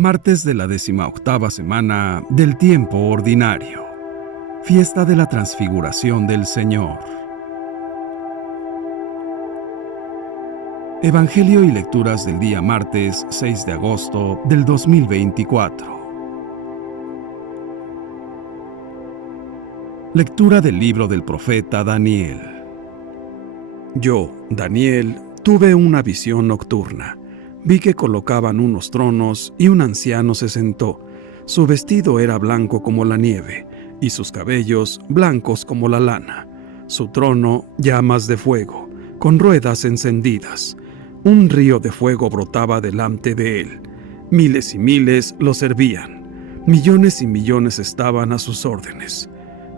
Martes de la 18ª semana del tiempo ordinario. Fiesta de la Transfiguración del Señor. Evangelio y lecturas del día martes 6 de agosto del 2024. Lectura del libro del profeta Daniel. Yo, Daniel, tuve una visión nocturna. Vi que colocaban unos tronos y un anciano se sentó. Su vestido era blanco como la nieve y sus cabellos blancos como la lana. Su trono, llamas de fuego, con ruedas encendidas. Un río de fuego brotaba delante de él. Miles y miles lo servían. Millones y millones estaban a sus órdenes.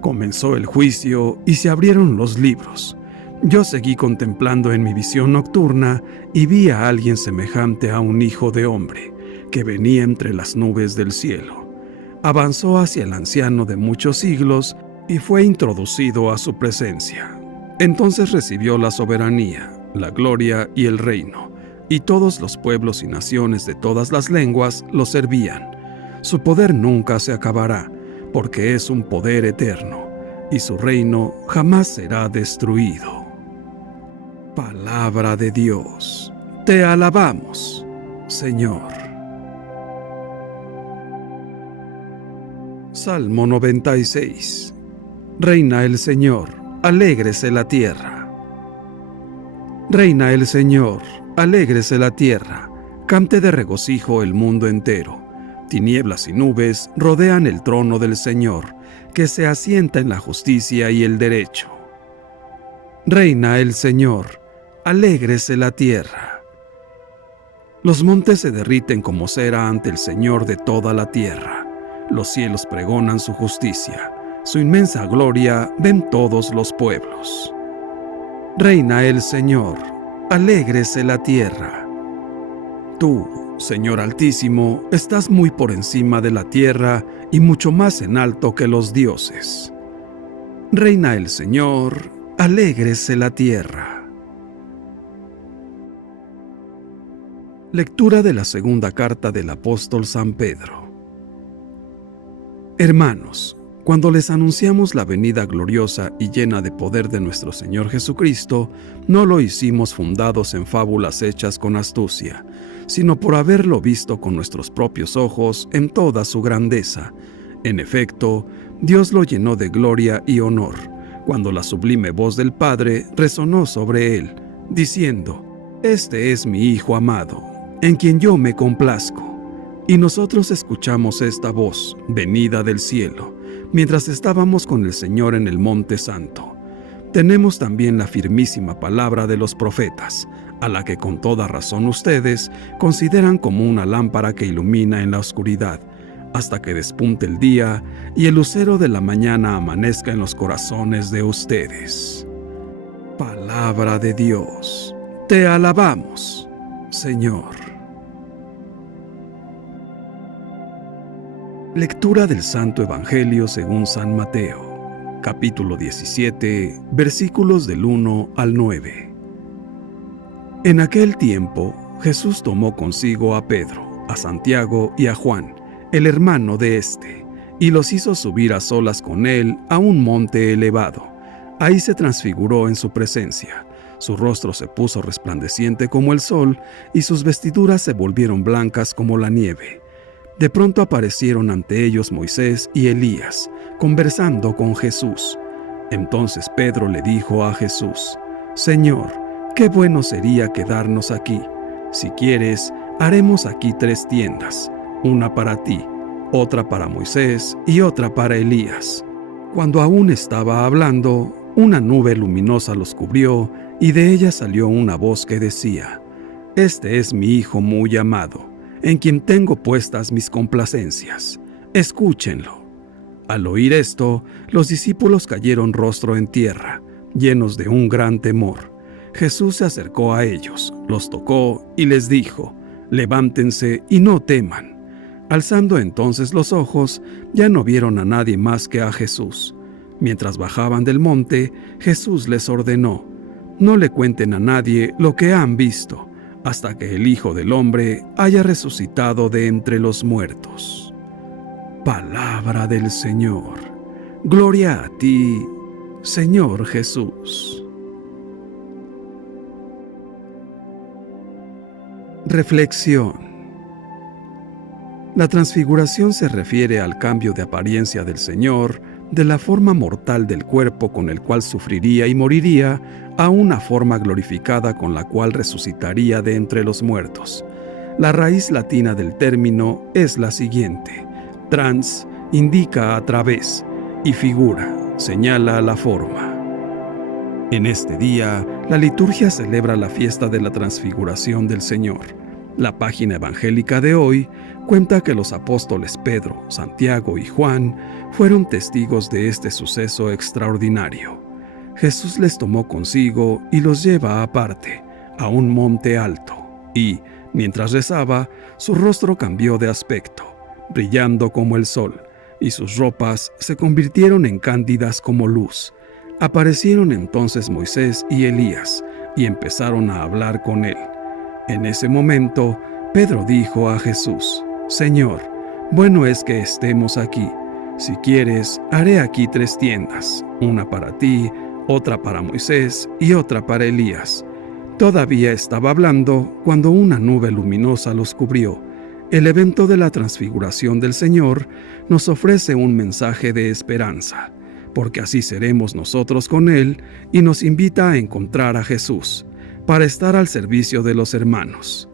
Comenzó el juicio y se abrieron los libros. Yo seguí contemplando en mi visión nocturna y vi a alguien semejante a un hijo de hombre, que venía entre las nubes del cielo. Avanzó hacia el anciano de muchos siglos y fue introducido a su presencia. Entonces recibió la soberanía, la gloria y el reino, y todos los pueblos y naciones de todas las lenguas lo servían. Su poder nunca se acabará, porque es un poder eterno, y su reino jamás será destruido. Palabra de Dios. Te alabamos, Señor. Salmo 96. Reina el Señor, alégrese la tierra. Reina el Señor, alégrese la tierra, cante de regocijo el mundo entero. Tinieblas y nubes rodean el trono del Señor, que se asienta en la justicia y el derecho. Reina el Señor, alégrese la tierra. Los montes se derriten como cera ante el Señor de toda la tierra. Los cielos pregonan su justicia, su inmensa gloria ven todos los pueblos. Reina el Señor, alégrese la tierra. Tú, Señor Altísimo, estás muy por encima de la tierra y mucho más en alto que los dioses. Reina el Señor, alégrese la tierra. Lectura de la segunda carta del apóstol San Pedro. Hermanos, cuando les anunciamos la venida gloriosa y llena de poder de nuestro Señor Jesucristo, no lo hicimos fundados en fábulas hechas con astucia, sino por haberlo visto con nuestros propios ojos en toda su grandeza. En efecto, Dios lo llenó de gloria y honor, cuando la sublime voz del Padre resonó sobre él, diciendo: Este es mi Hijo amado, en quien yo me complazco. Y nosotros escuchamos esta voz, venida del cielo, mientras estábamos con el Señor en el Monte Santo. Tenemos también la firmísima palabra de los profetas, a la que con toda razón ustedes consideran como una lámpara que ilumina en la oscuridad, hasta que despunte el día y el lucero de la mañana amanezca en los corazones de ustedes. Palabra de Dios. Te alabamos, Señor. Lectura del Santo Evangelio según San Mateo, capítulo 17, versículos del 1 al 9. En aquel tiempo, Jesús tomó consigo a Pedro, a Santiago y a Juan, el hermano de éste, y los hizo subir a solas con él a un monte elevado. Ahí se transfiguró en su presencia. Su rostro se puso resplandeciente como el sol, y sus vestiduras se volvieron blancas como la nieve. De pronto aparecieron ante ellos Moisés y Elías, conversando con Jesús. Entonces Pedro le dijo a Jesús: Señor, qué bueno sería quedarnos aquí. Si quieres, haremos aquí 3 tiendas, una para ti, otra para Moisés y otra para Elías. Cuando aún estaba hablando, una nube luminosa los cubrió y de ella salió una voz que decía: Este es mi Hijo muy amado, en quien tengo puestas mis complacencias. Escúchenlo. Al oír esto, los discípulos cayeron rostro en tierra, llenos de un gran temor. Jesús se acercó a ellos, los tocó y les dijo: Levántense y no teman. Alzando entonces los ojos, ya no vieron a nadie más que a Jesús. Mientras bajaban del monte, Jesús les ordenó: No le cuenten a nadie lo que han visto, hasta que el Hijo del Hombre haya resucitado de entre los muertos. Palabra del Señor. Gloria a ti, Señor Jesús. Reflexión. La transfiguración se refiere al cambio de apariencia del Señor de la forma mortal del cuerpo con el cual sufriría y moriría a una forma glorificada con la cual resucitaría de entre los muertos. La raíz latina del término es la siguiente: trans indica a través y figura señala la forma. En este día, la liturgia celebra la fiesta de la transfiguración del Señor. La página evangélica de hoy cuenta que los apóstoles Pedro, Santiago y Juan fueron testigos de este suceso extraordinario. Jesús les tomó consigo y los lleva aparte, a un monte alto, y, mientras rezaba, su rostro cambió de aspecto, brillando como el sol, y sus ropas se convirtieron en cándidas como luz. Aparecieron entonces Moisés y Elías, y empezaron a hablar con él. En ese momento, Pedro dijo a Jesús: Señor, bueno es que estemos aquí. Si quieres, haré aquí 3 tiendas, una para ti, otra para Moisés y otra para Elías. Todavía estaba hablando cuando una nube luminosa los cubrió. El evento de la transfiguración del Señor nos ofrece un mensaje de esperanza, porque así seremos nosotros con Él, y nos invita a encontrar a Jesús, para estar al servicio de los hermanos.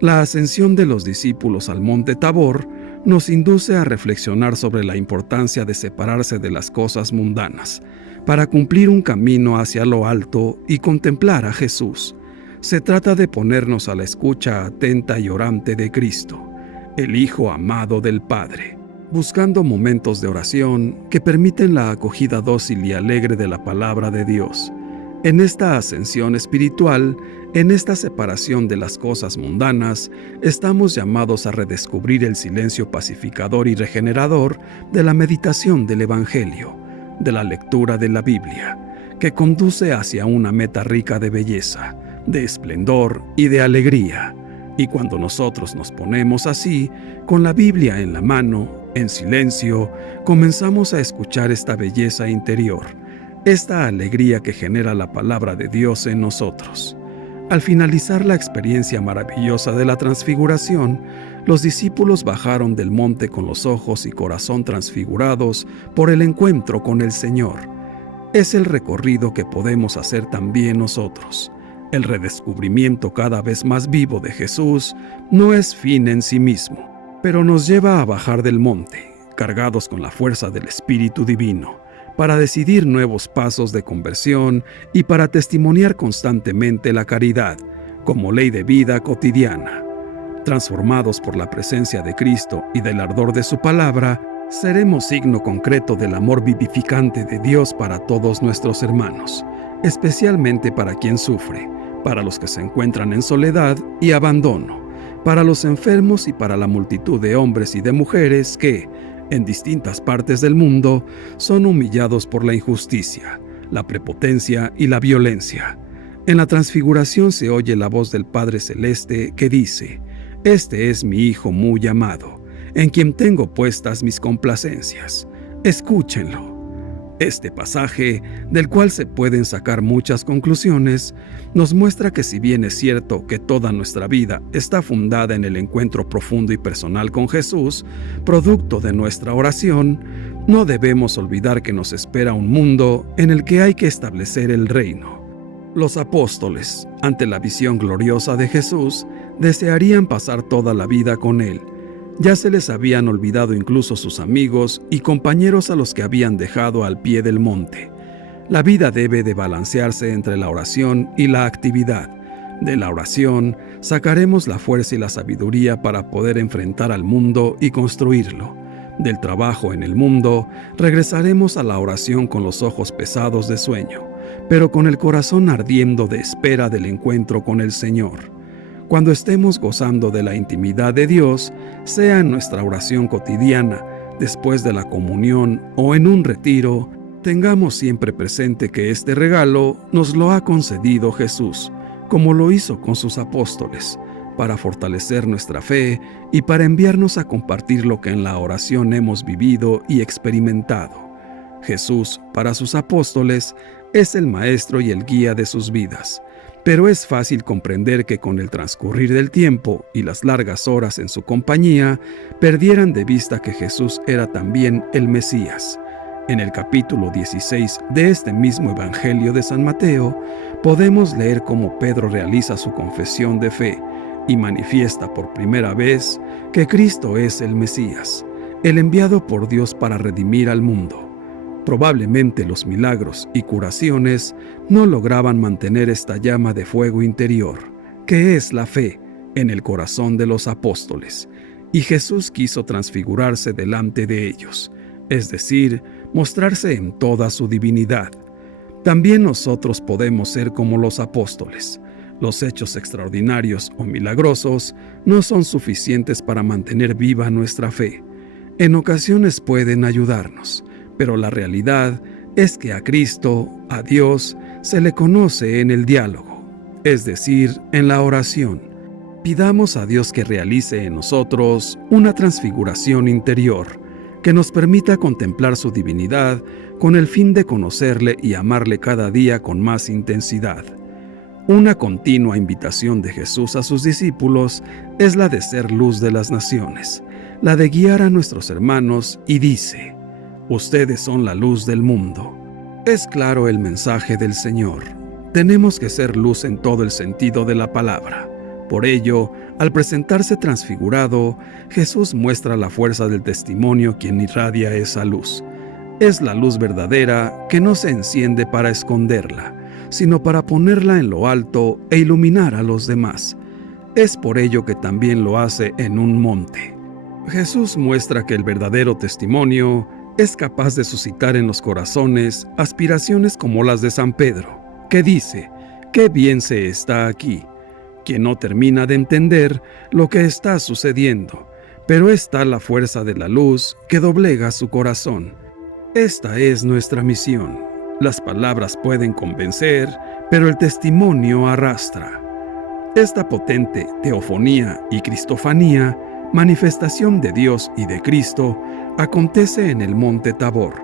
La ascensión de los discípulos al monte Tabor nos induce a reflexionar sobre la importancia de separarse de las cosas mundanas, para cumplir un camino hacia lo alto y contemplar a Jesús. Se trata de ponernos a la escucha atenta y orante de Cristo, el Hijo amado del Padre, buscando momentos de oración que permiten la acogida dócil y alegre de la palabra de Dios. En esta ascensión espiritual, en esta separación de las cosas mundanas, estamos llamados a redescubrir el silencio pacificador y regenerador de la meditación del Evangelio, de la lectura de la Biblia, que conduce hacia una meta rica de belleza, de esplendor y de alegría. Y cuando nosotros nos ponemos así, con la Biblia en la mano, en silencio, comenzamos a escuchar esta belleza interior, esta alegría que genera la palabra de Dios en nosotros. Al finalizar la experiencia maravillosa de la transfiguración, los discípulos bajaron del monte con los ojos y corazón transfigurados por el encuentro con el Señor. Es el recorrido que podemos hacer también nosotros. El redescubrimiento cada vez más vivo de Jesús no es fin en sí mismo, pero nos lleva a bajar del monte, cargados con la fuerza del Espíritu Divino, para decidir nuevos pasos de conversión y para testimoniar constantemente la caridad como ley de vida cotidiana. Transformados por la presencia de Cristo y del ardor de su palabra, seremos signo concreto del amor vivificante de Dios para todos nuestros hermanos, especialmente para quien sufre, para los que se encuentran en soledad y abandono, para los enfermos y para la multitud de hombres y de mujeres que, en distintas partes del mundo, son humillados por la injusticia, la prepotencia y la violencia. En la transfiguración se oye la voz del Padre Celeste que dice: Este es mi Hijo muy amado, en quien tengo puestas mis complacencias. Escúchenlo. Este pasaje, del cual se pueden sacar muchas conclusiones, nos muestra que si bien es cierto que toda nuestra vida está fundada en el encuentro profundo y personal con Jesús, producto de nuestra oración, no debemos olvidar que nos espera un mundo en el que hay que establecer el reino. Los apóstoles, ante la visión gloriosa de Jesús, desearían pasar toda la vida con Él. Ya se les habían olvidado incluso sus amigos y compañeros a los que habían dejado al pie del monte. La vida debe de balancearse entre la oración y la actividad. De la oración sacaremos la fuerza y la sabiduría para poder enfrentar al mundo y construirlo. Del trabajo en el mundo regresaremos a la oración con los ojos pesados de sueño, pero con el corazón ardiendo de espera del encuentro con el Señor. Cuando estemos gozando de la intimidad de Dios, sea en nuestra oración cotidiana, después de la comunión o en un retiro, tengamos siempre presente que este regalo nos lo ha concedido Jesús, como lo hizo con sus apóstoles, para fortalecer nuestra fe y para enviarnos a compartir lo que en la oración hemos vivido y experimentado. Jesús, para sus apóstoles, es el maestro y el guía de sus vidas, pero es fácil comprender que con el transcurrir del tiempo y las largas horas en su compañía, perdieran de vista que Jesús era también el Mesías. En el capítulo 16 de este mismo Evangelio de San Mateo, podemos leer cómo Pedro realiza su confesión de fe y manifiesta por primera vez que Cristo es el Mesías, el enviado por Dios para redimir al mundo. Probablemente los milagros y curaciones no lograban mantener esta llama de fuego interior, que es la fe, en el corazón de los apóstoles, y Jesús quiso transfigurarse delante de ellos, es decir, mostrarse en toda su divinidad. También nosotros podemos ser como los apóstoles. Los hechos extraordinarios o milagrosos no son suficientes para mantener viva nuestra fe. En ocasiones pueden ayudarnos, pero la realidad es que a Cristo, a Dios, se le conoce en el diálogo, es decir, en la oración. Pidamos a Dios que realice en nosotros una transfiguración interior, que nos permita contemplar su divinidad con el fin de conocerle y amarle cada día con más intensidad. Una continua invitación de Jesús a sus discípulos es la de ser luz de las naciones, la de guiar a nuestros hermanos, y dice: ustedes son la luz del mundo. Es claro el mensaje del Señor. Tenemos que ser luz en todo el sentido de la palabra. Por ello, al presentarse transfigurado, Jesús muestra la fuerza del testimonio quien irradia esa luz. Es la luz verdadera que no se enciende para esconderla, sino para ponerla en lo alto e iluminar a los demás. Es por ello que también lo hace en un monte. Jesús muestra que el verdadero testimonio es capaz de suscitar en los corazones aspiraciones como las de San Pedro, que dice: «¡Qué bien se está aquí!», quien no termina de entender lo que está sucediendo, pero está la fuerza de la luz que doblega su corazón. Esta es nuestra misión. Las palabras pueden convencer, pero el testimonio arrastra. Esta potente teofonía y cristofanía, manifestación de Dios y de Cristo, acontece en el monte Tabor.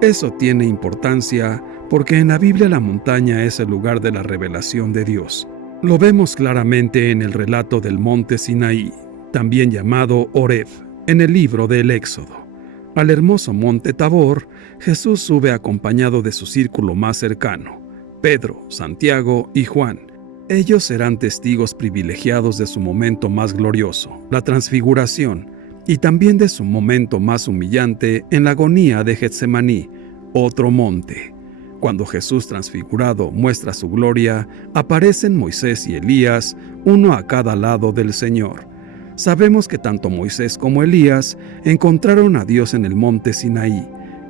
Eso tiene importancia porque en la Biblia la montaña es el lugar de la revelación de Dios. Lo vemos claramente en el relato del monte Sinaí, también llamado Horeb, en el libro del Éxodo. Al hermoso monte Tabor, Jesús sube acompañado de su círculo más cercano, Pedro, Santiago y Juan. Ellos serán testigos privilegiados de su momento más glorioso, la transfiguración, y también de su momento más humillante en la agonía de Getsemaní, otro monte. Cuando Jesús transfigurado muestra su gloria, aparecen Moisés y Elías, uno a cada lado del Señor. Sabemos que tanto Moisés como Elías encontraron a Dios en el monte Sinaí.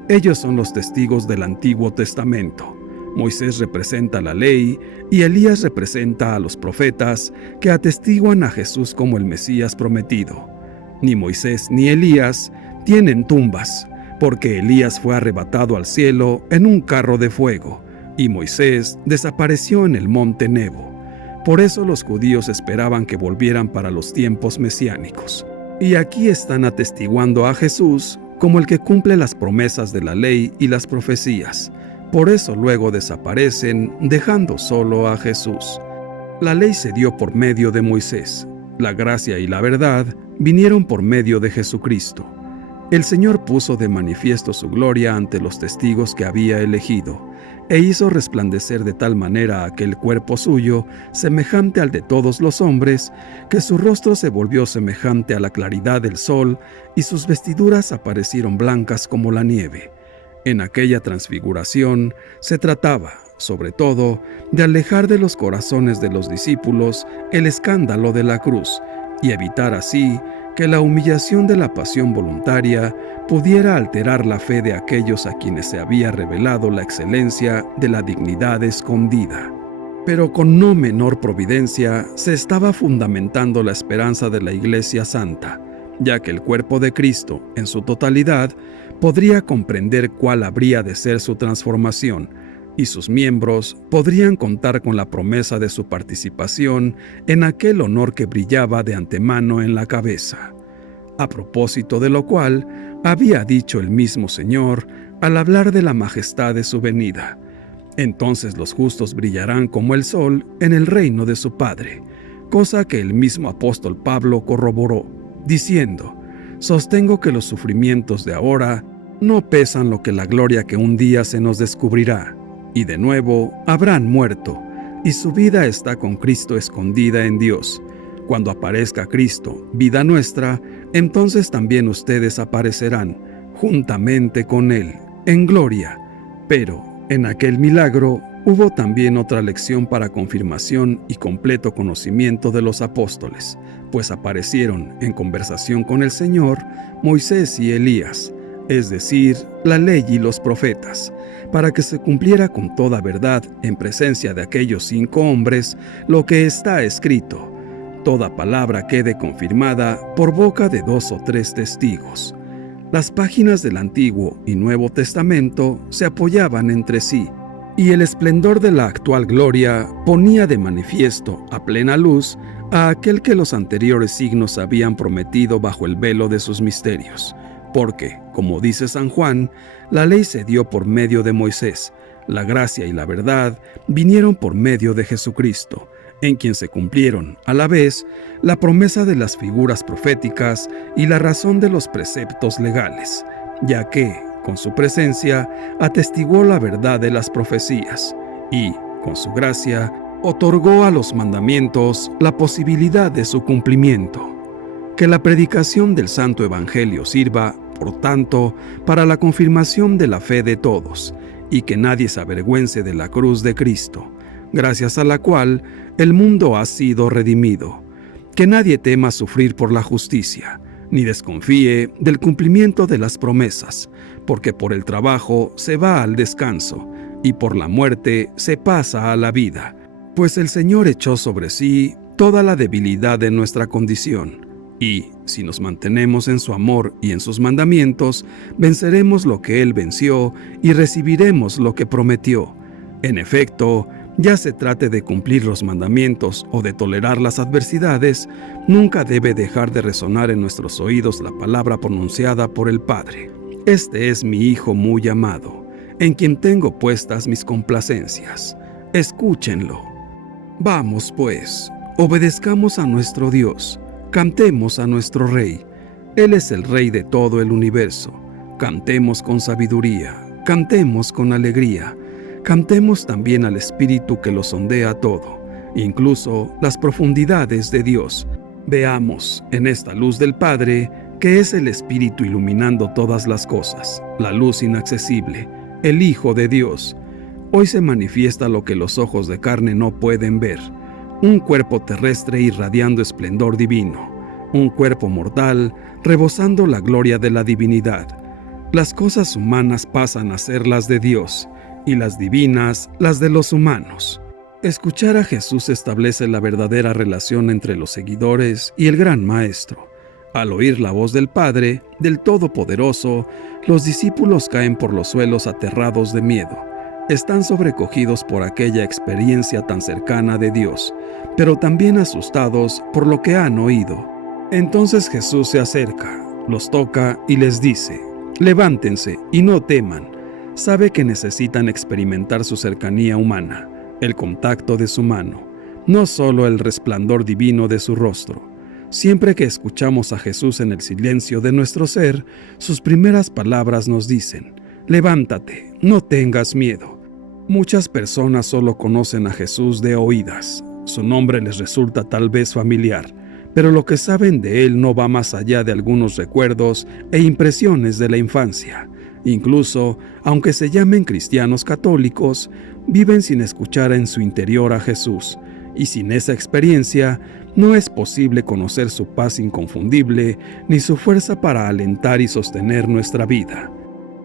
Ellos son los testigos del Antiguo Testamento. Moisés representa la ley y Elías representa a los profetas que atestiguan a Jesús como el Mesías prometido. Ni Moisés ni Elías tienen tumbas, porque Elías fue arrebatado al cielo en un carro de fuego, y Moisés desapareció en el monte Nebo. Por eso los judíos esperaban que volvieran para los tiempos mesiánicos. Y aquí están atestiguando a Jesús como el que cumple las promesas de la ley y las profecías. Por eso luego desaparecen, dejando solo a Jesús. La ley se dio por medio de Moisés. La gracia y la verdad vinieron por medio de Jesucristo. El Señor puso de manifiesto su gloria ante los testigos que había elegido, e hizo resplandecer de tal manera aquel cuerpo suyo, semejante al de todos los hombres, que su rostro se volvió semejante a la claridad del sol, y sus vestiduras aparecieron blancas como la nieve. En aquella transfiguración se trataba, sobre todo, de alejar de los corazones de los discípulos el escándalo de la cruz, y evitar así que la humillación de la pasión voluntaria pudiera alterar la fe de aquellos a quienes se había revelado la excelencia de la dignidad escondida. Pero con no menor providencia se estaba fundamentando la esperanza de la Iglesia Santa, ya que el cuerpo de Cristo, en su totalidad, podría comprender cuál habría de ser su transformación, y sus miembros podrían contar con la promesa de su participación en aquel honor que brillaba de antemano en la cabeza, a propósito de lo cual había dicho el mismo Señor al hablar de la majestad de su venida: entonces los justos brillarán como el sol en el reino de su Padre, cosa que el mismo apóstol Pablo corroboró, diciendo: sostengo que los sufrimientos de ahora no pesan lo que la gloria que un día se nos descubrirá, y de nuevo habrán muerto, y su vida está con Cristo escondida en Dios. Cuando aparezca Cristo, vida nuestra, entonces también ustedes aparecerán, juntamente con Él, en gloria. Pero en aquel milagro hubo también otra lección para confirmación y completo conocimiento de los apóstoles, pues aparecieron en conversación con el Señor Moisés y Elías, es decir, la ley y los profetas, para que se cumpliera con toda verdad en presencia de aquellos 5 hombres lo que está escrito: toda palabra quede confirmada por boca de 2 o 3 testigos. Las páginas del Antiguo y Nuevo Testamento se apoyaban entre sí, y el esplendor de la actual gloria ponía de manifiesto a plena luz a aquel que los anteriores signos habían prometido bajo el velo de sus misterios. Porque, como dice San Juan, la ley se dio por medio de Moisés, la gracia y la verdad vinieron por medio de Jesucristo, en quien se cumplieron, a la vez, la promesa de las figuras proféticas y la razón de los preceptos legales, ya que, con su presencia, atestiguó la verdad de las profecías y, con su gracia, otorgó a los mandamientos la posibilidad de su cumplimiento. Que la predicación del Santo Evangelio sirva, por tanto, para la confirmación de la fe de todos, y que nadie se avergüence de la cruz de Cristo, gracias a la cual el mundo ha sido redimido. Que nadie tema sufrir por la justicia, ni desconfíe del cumplimiento de las promesas, porque por el trabajo se va al descanso, y por la muerte se pasa a la vida, pues el Señor echó sobre sí toda la debilidad de nuestra condición, y, si nos mantenemos en su amor y en sus mandamientos, venceremos lo que Él venció y recibiremos lo que prometió. En efecto, ya se trate de cumplir los mandamientos o de tolerar las adversidades, nunca debe dejar de resonar en nuestros oídos la palabra pronunciada por el Padre: este es mi Hijo muy amado, en quien tengo puestas mis complacencias. Escúchenlo. Vamos, pues, obedezcamos a nuestro Dios, cantemos a nuestro Rey. Él es el Rey de todo el universo. Cantemos con sabiduría, cantemos con alegría. Cantemos también al Espíritu que lo sondea todo, incluso las profundidades de Dios. Veamos en esta luz del Padre, que es el Espíritu iluminando todas las cosas, la luz inaccesible, el Hijo de Dios. Hoy se manifiesta lo que los ojos de carne no pueden ver: un cuerpo terrestre irradiando esplendor divino, un cuerpo mortal rebosando la gloria de la divinidad. Las cosas humanas pasan a ser las de Dios, y las divinas las de los humanos. Escuchar a Jesús establece la verdadera relación entre los seguidores y el gran Maestro. Al oír la voz del Padre, del Todopoderoso, los discípulos caen por los suelos aterrados de miedo. Están sobrecogidos por aquella experiencia tan cercana de Dios, pero también asustados por lo que han oído. Entonces Jesús se acerca, los toca y les dice: levántense y no teman. Sabe que necesitan experimentar su cercanía humana, el contacto de su mano, no solo el resplandor divino de su rostro. Siempre que escuchamos a Jesús en el silencio de nuestro ser, sus primeras palabras nos dicen: levántate, no tengas miedo. Muchas personas solo conocen a Jesús de oídas. Su nombre les resulta tal vez familiar, pero lo que saben de Él no va más allá de algunos recuerdos e impresiones de la infancia. Incluso, aunque se llamen cristianos católicos, viven sin escuchar en su interior a Jesús, y sin esa experiencia no es posible conocer su paz inconfundible ni su fuerza para alentar y sostener nuestra vida.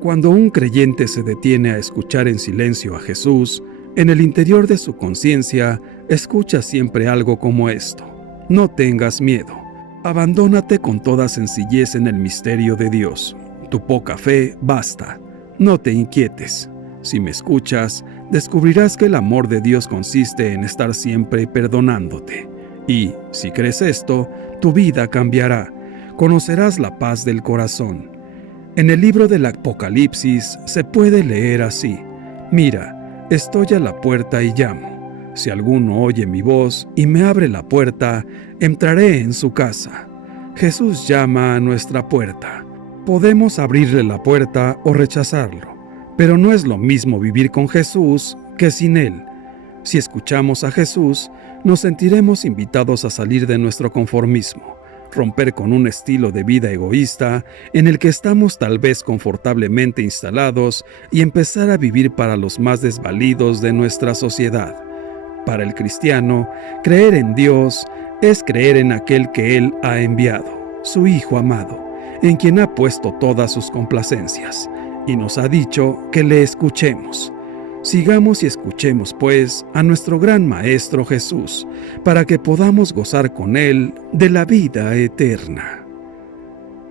Cuando un creyente se detiene a escuchar en silencio a Jesús, en el interior de su conciencia escucha siempre algo como esto: no tengas miedo, abandónate con toda sencillez en el misterio de Dios. Tu poca fe basta, no te inquietes. Si me escuchas, descubrirás que el amor de Dios consiste en estar siempre perdonándote. Y, si crees esto, tu vida cambiará. Conocerás la paz del corazón. En el libro del Apocalipsis se puede leer así: Mira, estoy a la puerta y llamo. Si alguno oye mi voz y me abre la puerta, entraré en su casa. Jesús llama a nuestra puerta. Podemos abrirle la puerta o rechazarlo, pero no es lo mismo vivir con Jesús que sin Él. Si escuchamos a Jesús, nos sentiremos invitados a salir de nuestro conformismo, romper con un estilo de vida egoísta en el que estamos tal vez confortablemente instalados y empezar a vivir para los más desvalidos de nuestra sociedad. Para el cristiano, creer en Dios es creer en aquel que Él ha enviado, su Hijo amado, en quien ha puesto todas sus complacencias, y nos ha dicho que le escuchemos. Sigamos y escuchemos, pues, a nuestro gran Maestro Jesús, para que podamos gozar con Él de la vida eterna.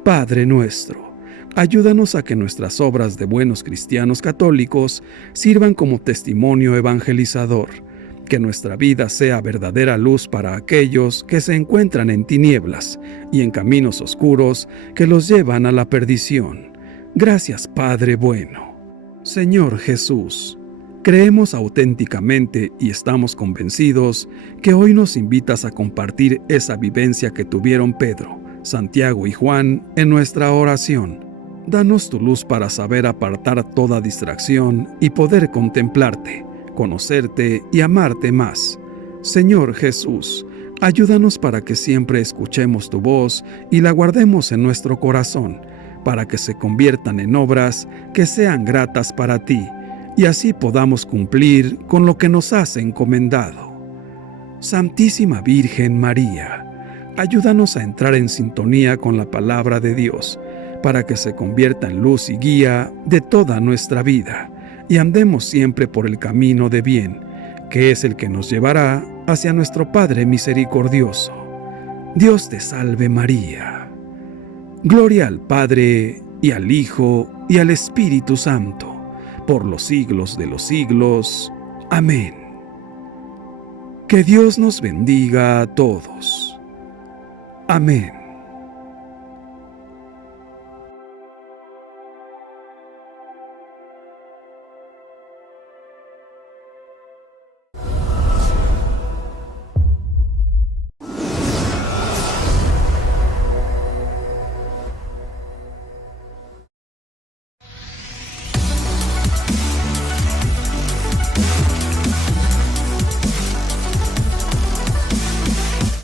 Padre nuestro, ayúdanos a que nuestras obras de buenos cristianos católicos sirvan como testimonio evangelizador, que nuestra vida sea verdadera luz para aquellos que se encuentran en tinieblas y en caminos oscuros que los llevan a la perdición. Gracias, Padre bueno. Señor Jesús, creemos auténticamente y estamos convencidos que hoy nos invitas a compartir esa vivencia que tuvieron Pedro, Santiago y Juan en nuestra oración. Danos tu luz para saber apartar toda distracción y poder contemplarte, conocerte y amarte más. Señor Jesús, ayúdanos para que siempre escuchemos tu voz y la guardemos en nuestro corazón, para que se conviertan en obras que sean gratas para ti, y así podamos cumplir con lo que nos has encomendado. Santísima Virgen María, ayúdanos a entrar en sintonía con la palabra de Dios, para que se convierta en luz y guía de toda nuestra vida, y andemos siempre por el camino de bien, que es el que nos llevará hacia nuestro Padre misericordioso. Dios te salve María. Gloria al Padre, y al Hijo, y al Espíritu Santo, por los siglos de los siglos. Amén. Que Dios nos bendiga a todos. Amén.